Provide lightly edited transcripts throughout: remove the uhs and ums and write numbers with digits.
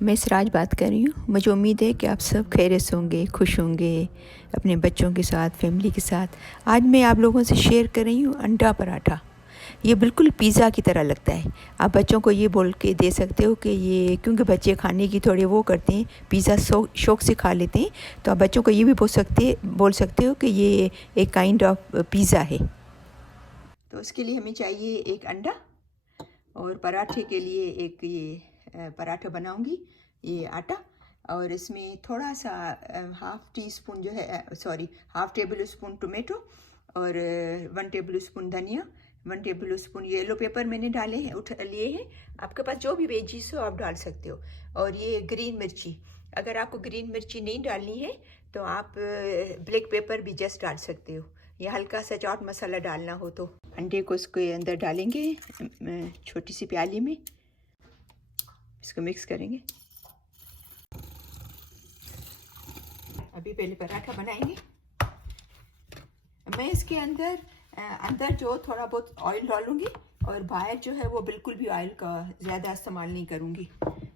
मैं सिराज बात कर रही हूँ। मुझे उम्मीद है कि आप सब खैरियत से होंगे, खुश होंगे अपने बच्चों के साथ, फैमिली के साथ। आज मैं आप लोगों से शेयर कर रही हूँ अंडा पराठा। ये बिल्कुल पिज़्ज़ा की तरह लगता है। आप बच्चों को ये बोल के दे सकते हो कि ये, क्योंकि बच्चे खाने की थोड़ी वो करते हैं, पिज़्ज़ा शौक से खा लेते हैं, तो आप बच्चों को ये भी बोल सकते हो कि ये एक काइंड ऑफ पिज़्ज़ा है। तो उसके लिए हमें चाहिए एक अंडा, और पराठे के लिए एक ये पराठा बनाऊंगी, ये आटा। और इसमें थोड़ा सा हाफ़ टी स्पून जो है, sorry, half table spoon tomato, और 1 टेबल स्पून धनिया, 1 टेबल स्पून येलो पेपर मैंने डाले हैं, लिए हैं। आपके पास जो भी वेजीज हो आप डाल सकते हो। और ये ग्रीन मिर्ची, अगर आपको ग्रीन मिर्ची नहीं डालनी है तो आप ब्लैक पेपर भी जस्ट डाल सकते हो, या हल्का सा चाट मसाला डालना हो तो। अंडे को इसके अंदर डालेंगे, छोटी सी प्याली में इसको मिक्स करेंगे। अभी पहले पराठा बनाएंगे। मैं इसके अंदर जो थोड़ा बहुत ऑयल डालूंगी, और बाहर जो है वो बिल्कुल भी ऑयल का ज़्यादा इस्तेमाल नहीं करूँगी,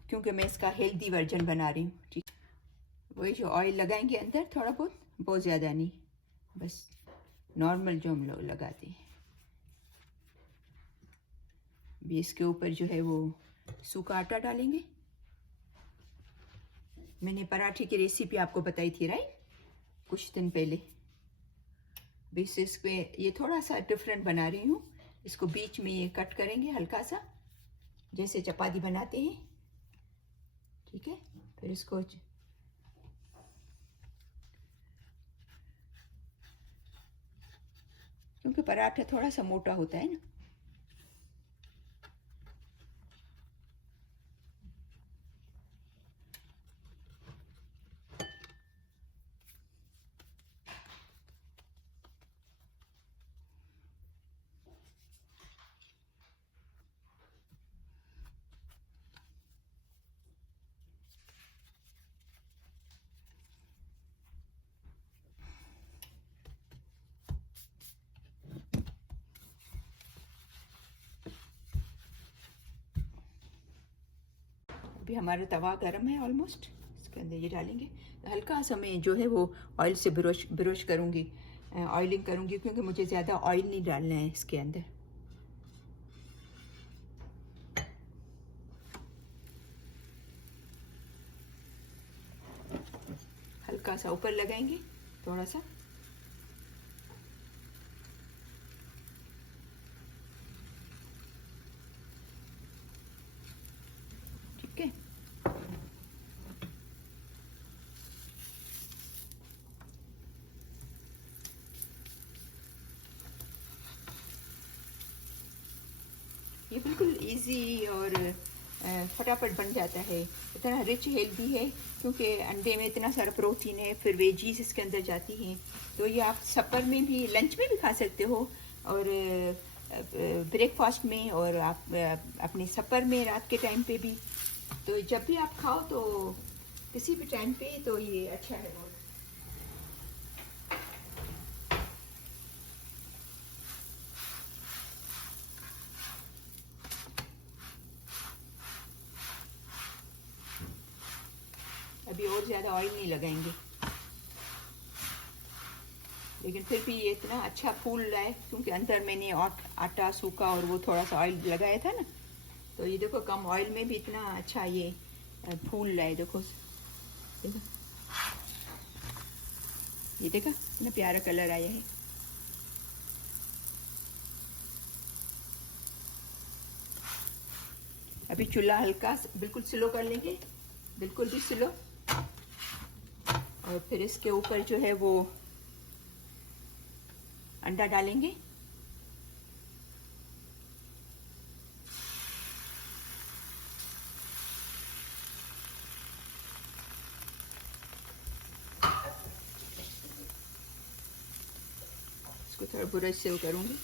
क्योंकि मैं इसका हेल्दी वर्जन बना रही हूँ। ठीक, वही जो ऑयल लगाएंगे अंदर, थोड़ा बहुत ज़्यादा नहीं, बस नॉर्मल जो हम लोग लगाते हैं। भी इसके ऊपर जो है वो सूखा आटा डालेंगे। मैंने पराठे की रेसिपी आपको बताई थी, राइट, कुछ दिन पहले। बेसिस पे ये थोड़ा सा डिफरेंट बना रही हूँ। इसको बीच में ये कट करेंगे हल्का सा, जैसे चपाती बनाते हैं, ठीक है। फिर इसको क्योंकि पराठा थोड़ा सा मोटा होता है ना, अभी हमारा तवा गर्म है ऑलमोस्ट। इसके अंदर ये डालेंगे। हल्का सा मैं जो है वो ऑयल से ब्रश करूँगी, ऑयलिंग करूँगी, क्योंकि मुझे ज़्यादा ऑयल नहीं डालना है इसके अंदर। हल्का सा ऊपर लगाएंगे, थोड़ा सा। ठीक है, ये बिल्कुल इजी और फटाफट बन जाता है। इतना रिच हेल्दी है, क्योंकि अंडे में इतना सारा प्रोटीन है, फिर वेजीज इसके अंदर जाती हैं। तो ये आप सपर में भी, लंच में भी खा सकते हो, और ब्रेकफास्ट में, और आप अपने सपर में रात के टाइम पे भी। तो जब भी आप खाओ तो किसी भी टाइम पे, तो ये अच्छा है बहुत। अभी और ज़्यादा ऑयल नहीं लगाएंगे, लेकिन फिर भी ये इतना अच्छा फूल रहा है, क्योंकि अंदर मैंने आटा सूखा और वो थोड़ा सा ऑयल लगाया था ना। तो ये देखो, कम ऑयल में भी इतना अच्छा ये फूल रहा है। देखो, ये देखा इतना प्यारा कलर आया है। अभी चूल्हा हल्का बिल्कुल स्लो कर लेंगे, बिल्कुल भी स्लो। और फिर इसके ऊपर जो है वो अंडा डालेंगे। इसको थोड़ा ब्रश से करूँगी।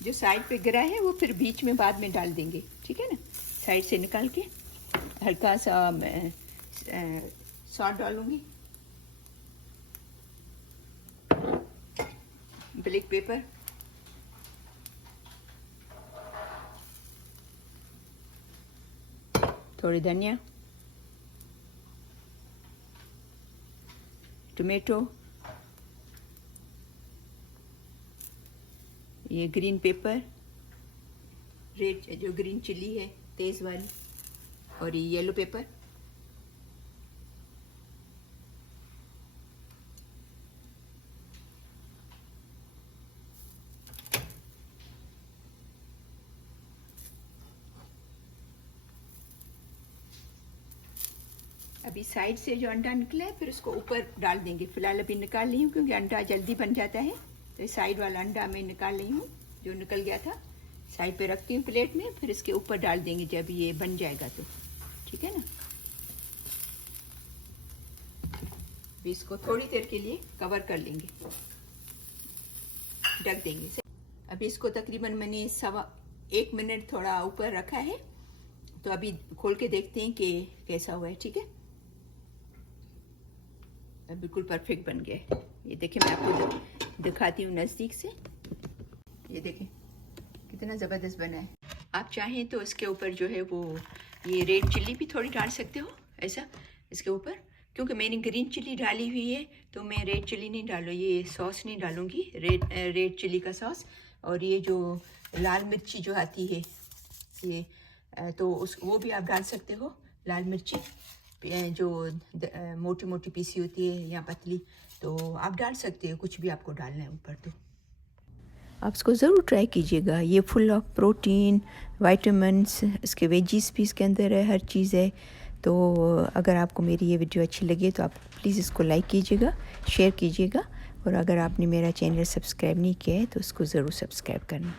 जो साइड पे गिरा है वो फिर बीच में बाद में डाल देंगे, ठीक है ना। साइड से निकाल के हल्का सा सॉल्ट डालूंगी, ब्लैक पेपर, थोड़ी धनिया, टोमेटो, ये ग्रीन पेपर, रेड जो ग्रीन चिली है तेज़ वाली, और ये येलो पेपर, अभी साइड से जो अंडा निकला है फिर उसको ऊपर डाल देंगे। फिलहाल अभी निकाल ली हूँ क्योंकि अंडा जल्दी बन जाता है, तो इस साइड वाला अंडा मैं निकाल ली हूँ जो निकल गया था। साइड पे रखती हूँ प्लेट में, फिर इसके ऊपर डाल देंगे जब ये बन जाएगा तो, ठीक है ना। अभी इसको थोड़ी देर के लिए कवर कर लेंगे, ढक देंगे। अभी इसको तकरीबन मैंने 1 मिनट थोड़ा ऊपर रखा है, तो अभी खोल के देखते हैं कि कैसा हुआ है, ठीक है। बिल्कुल परफेक्ट बन गया है। ये देखिए, मैं आपको दिखाती हूँ नज़दीक से। ये देखें कितना ज़बरदस्त बना है। आप चाहें तो इसके ऊपर जो है वो ये रेड चिल्ली भी थोड़ी डाल सकते हो, ऐसा इसके ऊपर। क्योंकि मैंने ग्रीन चिल्ली डाली हुई है तो मैं रेड चिल्ली नहीं डालूँ, ये सॉस नहीं डालूँगी, रेड चिल्ली का सॉस। और ये जो लाल मिर्ची जो आती है ये, तो वो भी आप डाल सकते हो, लाल मिर्ची जो मोटी मोटी पीसी होती है या पतली, तो आप डाल सकते हो, कुछ भी आपको डालना है ऊपर। तो आप इसको ज़रूर ट्राई कीजिएगा। ये फुल ऑफ प्रोटीन, विटामिन्स, इसके वेजीज भी इसके अंदर है, हर चीज़ है। तो अगर आपको मेरी ये वीडियो अच्छी लगी तो आप प्लीज़ इसको लाइक कीजिएगा, शेयर कीजिएगा, और अगर आपने मेरा चैनल सब्सक्राइब नहीं किया है तो इसको ज़रूर सब्सक्राइब करना।